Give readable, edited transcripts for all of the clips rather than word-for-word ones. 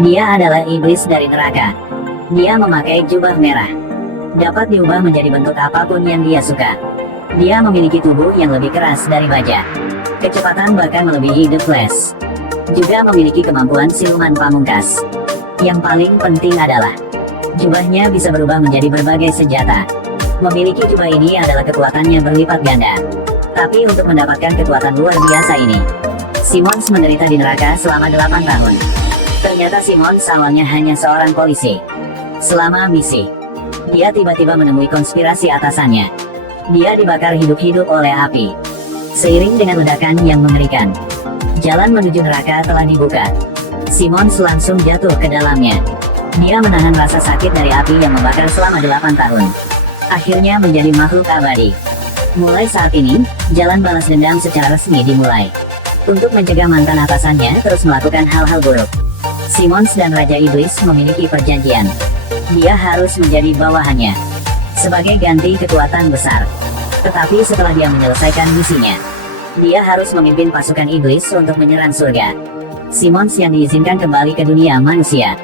Dia adalah iblis dari neraka. Dia memakai jubah merah. Dapat diubah menjadi bentuk apapun yang dia suka. Dia memiliki tubuh yang lebih keras dari baja. Kecepatan bahkan melebihi The Flash. Juga memiliki kemampuan siluman pamungkas. Yang paling penting adalah jubahnya bisa berubah menjadi berbagai senjata. Memiliki jubah ini adalah kekuatannya berlipat ganda. Tapi untuk mendapatkan kekuatan luar biasa ini, Simmons menderita di neraka selama 8 tahun. Ternyata Simmons awalnya hanya seorang polisi. Selama misi, dia tiba-tiba menemui konspirasi atasannya. Dia dibakar hidup-hidup oleh api. Seiring dengan ledakan yang mengerikan, jalan menuju neraka telah dibuka. Simmons langsung jatuh ke dalamnya. Dia menahan rasa sakit dari api yang membakar selama 8 tahun. Akhirnya menjadi makhluk abadi. Mulai saat ini, jalan balas dendam secara resmi dimulai. Untuk mencegah mantan atasannya terus melakukan hal-hal buruk, Simmons dan Raja Iblis memiliki perjanjian. Dia harus menjadi bawahannya sebagai ganti kekuatan besar. Tetapi setelah dia menyelesaikan misinya, dia harus memimpin pasukan iblis untuk menyerang surga. Simmons yang diizinkan kembali ke dunia manusia,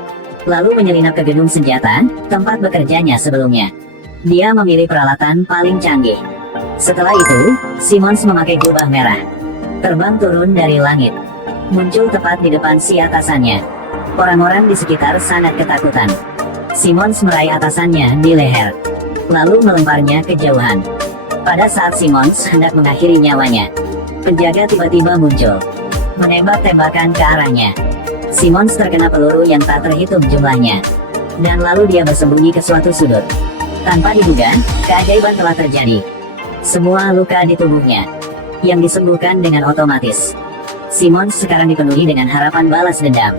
lalu menyelinap ke gedung senjata, tempat bekerjanya sebelumnya. Dia memilih peralatan paling canggih. Setelah itu, Simmons memakai jubah merah, terbang turun dari langit, muncul tepat di depan si atasannya. Orang-orang di sekitar sangat ketakutan. Simmons meraih atasannya di leher, lalu melemparnya ke jauhan. Pada saat Simmons hendak mengakhiri nyawanya, penjaga tiba-tiba muncul, menembak tembakan ke arahnya. Simmons terkena peluru yang tak terhitung jumlahnya, dan lalu dia bersembunyi ke suatu sudut. Tanpa diduga, keajaiban telah terjadi. Semua luka di tubuhnya yang disembuhkan dengan otomatis. Simmons sekarang dipenuhi dengan harapan balas dendam.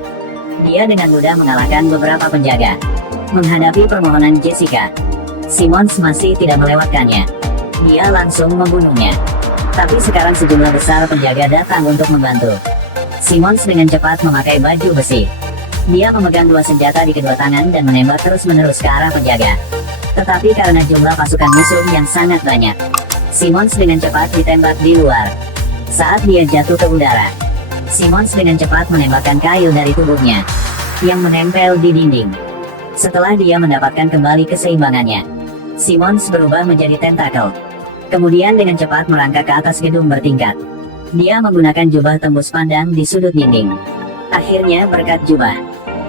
Dia dengan mudah mengalahkan beberapa penjaga. Menghadapi permohonan Jessica, Simmons masih tidak melewatkannya. Dia langsung membunuhnya. Tapi sekarang sejumlah besar penjaga datang untuk membantu. Simmons dengan cepat memakai baju besi. Dia memegang dua senjata di kedua tangan dan menembak terus-menerus ke arah penjaga. Tetapi karena jumlah pasukan musuh yang sangat banyak, Simmons dengan cepat ditembak di luar. Saat dia jatuh ke udara, Simmons dengan cepat menembakkan kail dari tubuhnya yang menempel di dinding. Setelah dia mendapatkan kembali keseimbangannya, Simmons berubah menjadi tentakel. Kemudian dengan cepat merangkak ke atas gedung bertingkat. Dia menggunakan jubah tembus pandang di sudut dinding. Akhirnya berkat jubah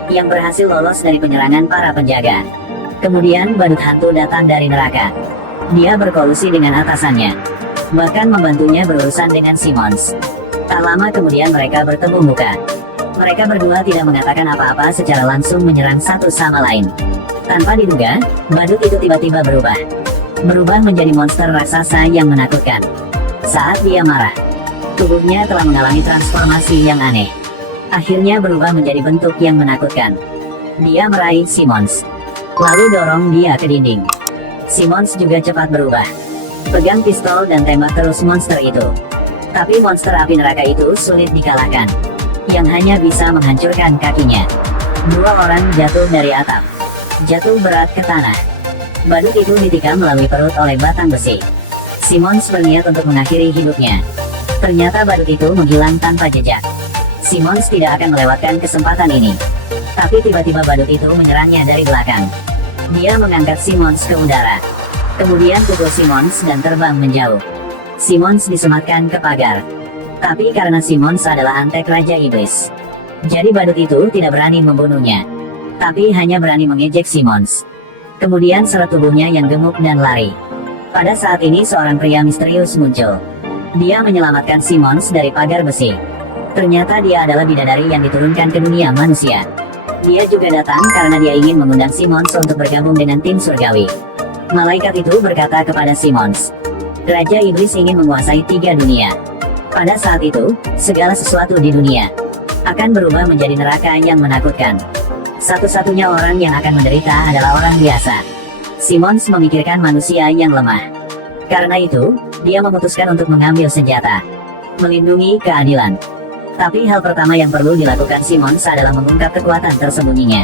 yang berhasil lolos dari penyerangan para penjaga. Kemudian badut hantu datang dari neraka. Dia berkolusi dengan atasannya, bahkan membantunya berurusan dengan Simmons. Tak lama kemudian mereka bertemu muka. Mereka berdua tidak mengatakan apa-apa secara langsung menyerang satu sama lain. Tanpa diduga, badut itu tiba-tiba berubah menjadi monster raksasa yang menakutkan. Saat dia marah, tubuhnya telah mengalami transformasi yang aneh. Akhirnya berubah menjadi bentuk yang menakutkan. Dia meraih Simmons, lalu dorong dia ke dinding. Simmons juga cepat berubah, pegang pistol dan tembak terus monster itu. Tapi monster api neraka itu sulit dikalahkan, yang hanya bisa menghancurkan kakinya. Dua orang jatuh dari atap, jatuh berat ke tanah. Badut itu ditikam melalui perut oleh batang besi. Simmons berniat untuk mengakhiri hidupnya. Ternyata badut itu menghilang tanpa jejak. Simmons tidak akan melewatkan kesempatan ini. Tapi tiba-tiba badut itu menyerangnya dari belakang. Dia mengangkat Simmons ke udara, kemudian pukul Simmons dan terbang menjauh. Simmons disematkan ke pagar. Tapi karena Simmons adalah antek Raja Iblis, jadi badut itu tidak berani membunuhnya, tapi hanya berani mengejek Simmons. Kemudian seret tubuhnya yang gemuk dan lari. Pada saat ini seorang pria misterius muncul. Dia menyelamatkan Simmons dari pagar besi. Ternyata dia adalah bidadari yang diturunkan ke dunia manusia. Dia juga datang karena dia ingin mengundang Simmons untuk bergabung dengan tim surgawi. Malaikat itu berkata kepada Simmons, Raja Iblis ingin menguasai 3 dunia. Pada saat itu, segala sesuatu di dunia akan berubah menjadi neraka yang menakutkan. Satu-satunya orang yang akan menderita adalah orang biasa. Simmons memikirkan manusia yang lemah. Karena itu, dia memutuskan untuk mengambil senjata, melindungi keadilan. Tapi hal pertama yang perlu dilakukan Simmons adalah mengungkap kekuatan tersembunyinya.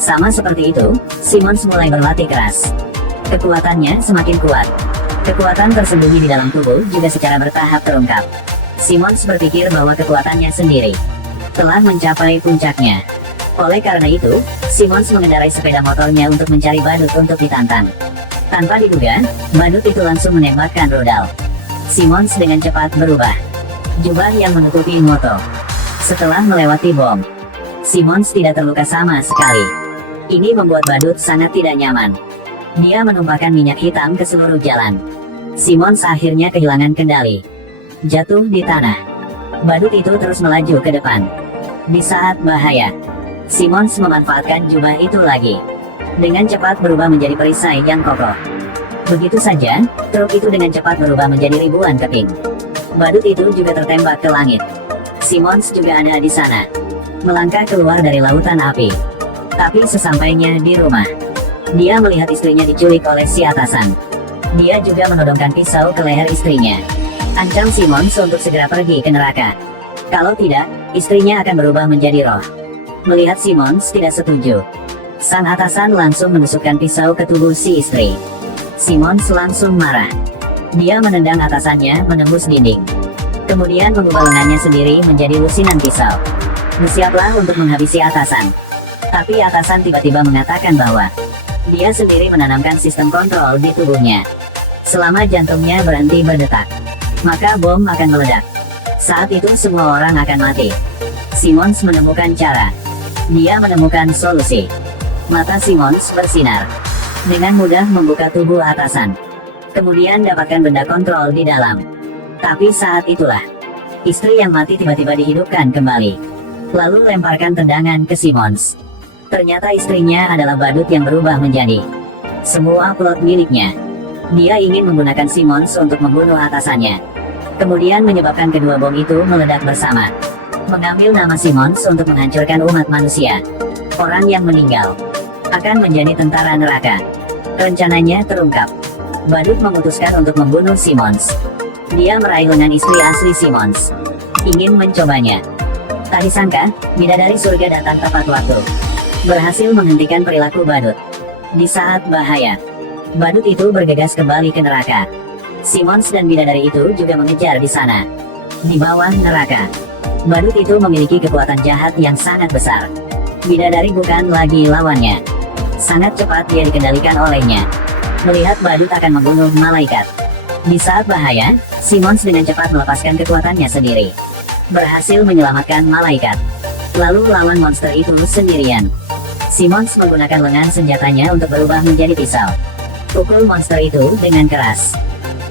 Sama seperti itu, Simmons mulai berlatih keras. Kekuatannya semakin kuat. Kekuatan tersembunyi di dalam tubuh juga secara bertahap terungkap. Simmons berpikir bahwa kekuatannya sendiri telah mencapai puncaknya. Oleh karena itu, Simmons mengendarai sepeda motornya untuk mencari badut untuk ditantang. Tanpa diduga, badut itu langsung menembakkan rudal. Simmons dengan cepat berubah jubah yang menutupi moto. Setelah melewati bom, Simmons tidak terluka sama sekali. Ini membuat badut sangat tidak nyaman. Dia menumpahkan minyak hitam ke seluruh jalan. Simmons akhirnya kehilangan kendali, jatuh di tanah. Badut itu terus melaju ke depan. Di saat bahaya, Simmons memanfaatkan jubah itu lagi. Dengan cepat berubah menjadi perisai yang kokoh. Begitu saja, truk itu dengan cepat berubah menjadi ribuan keping. Badut itu juga tertembak ke langit. Simmons juga ada di sana, melangkah keluar dari lautan api. Tapi sesampainya di rumah, dia melihat istrinya diculik oleh si atasan. Dia juga menodongkan pisau ke leher istrinya. Ancam Simmons untuk segera pergi ke neraka. Kalau tidak, istrinya akan berubah menjadi roh. Melihat Simmons tidak setuju, sang atasan langsung menusukkan pisau ke tubuh si istri. Simmons langsung marah. Dia menendang atasannya menembus dinding. Kemudian mengubah lengannya sendiri menjadi lusinan pisau. Bersiaplah untuk menghabisi atasan. Tapi atasan tiba-tiba mengatakan bahwa dia sendiri menanamkan sistem kontrol di tubuhnya. Selama jantungnya berhenti berdetak, maka bom akan meledak. Saat itu semua orang akan mati. Simmons menemukan cara. Dia menemukan solusi. Mata Simmons bersinar. Dengan mudah membuka tubuh atasan. Kemudian dapatkan benda kontrol di dalam. Tapi saat itulah, istri yang mati tiba-tiba dihidupkan kembali. Lalu lemparkan tendangan ke Simmons. Ternyata istrinya adalah badut yang berubah menjadi semua plot miliknya. Dia ingin menggunakan Simmons untuk membunuh atasannya. Kemudian menyebabkan kedua bom itu meledak bersama. Mengambil nama Simmons untuk menghancurkan umat manusia. Orang yang meninggal akan menjadi tentara neraka. Rencananya terungkap. Badut memutuskan untuk membunuh Simmons. Dia meraih lengan istri asli Simmons, ingin mencobanya. Tak disangka, bidadari surga datang tepat waktu, berhasil menghentikan perilaku badut. Di saat bahaya, badut itu bergegas kembali ke neraka. Simmons dan bidadari itu juga mengejar di sana. Di bawah neraka, badut itu memiliki kekuatan jahat yang sangat besar. Bidadari bukan lagi lawannya. Sangat cepat dia dikendalikan olehnya. Melihat badut akan membunuh malaikat. Di saat bahaya, Simmons dengan cepat melepaskan kekuatannya sendiri, berhasil menyelamatkan malaikat. Lalu lawan monster itu sendirian. Simmons menggunakan lengan senjatanya untuk berubah menjadi pisau. Pukul monster itu dengan keras.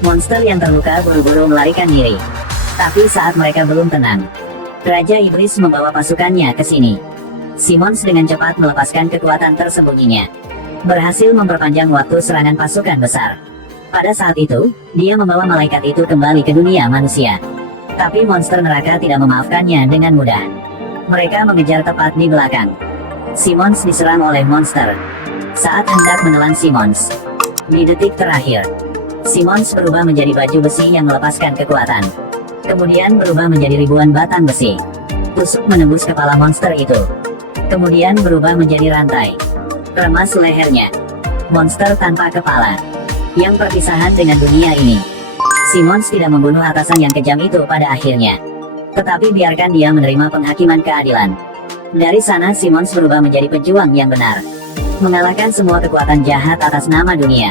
Monster yang terluka buru-buru melarikan diri. Tapi saat mereka belum tenang, Raja Iblis membawa pasukannya ke sini. Simmons dengan cepat melepaskan kekuatan tersembunyinya, berhasil memperpanjang waktu serangan pasukan besar. Pada saat itu, dia membawa malaikat itu kembali ke dunia manusia. Tapi monster neraka tidak memaafkannya dengan mudah. Mereka mengejar tepat di belakang. Simmons diserang oleh monster. Saat hendak menelan Simmons, di detik terakhir, Simmons berubah menjadi baju besi yang melepaskan kekuatan. Kemudian berubah menjadi ribuan batang besi. Tusuk menembus kepala monster itu. Kemudian berubah menjadi rantai. Remas lehernya. Monster tanpa kepala, yang perpisahan dengan dunia ini. Simmons tidak membunuh atasan yang kejam itu pada akhirnya. Tetapi biarkan dia menerima penghakiman keadilan. Dari sana Simmons berubah menjadi pejuang yang benar, mengalahkan semua kekuatan jahat atas nama dunia.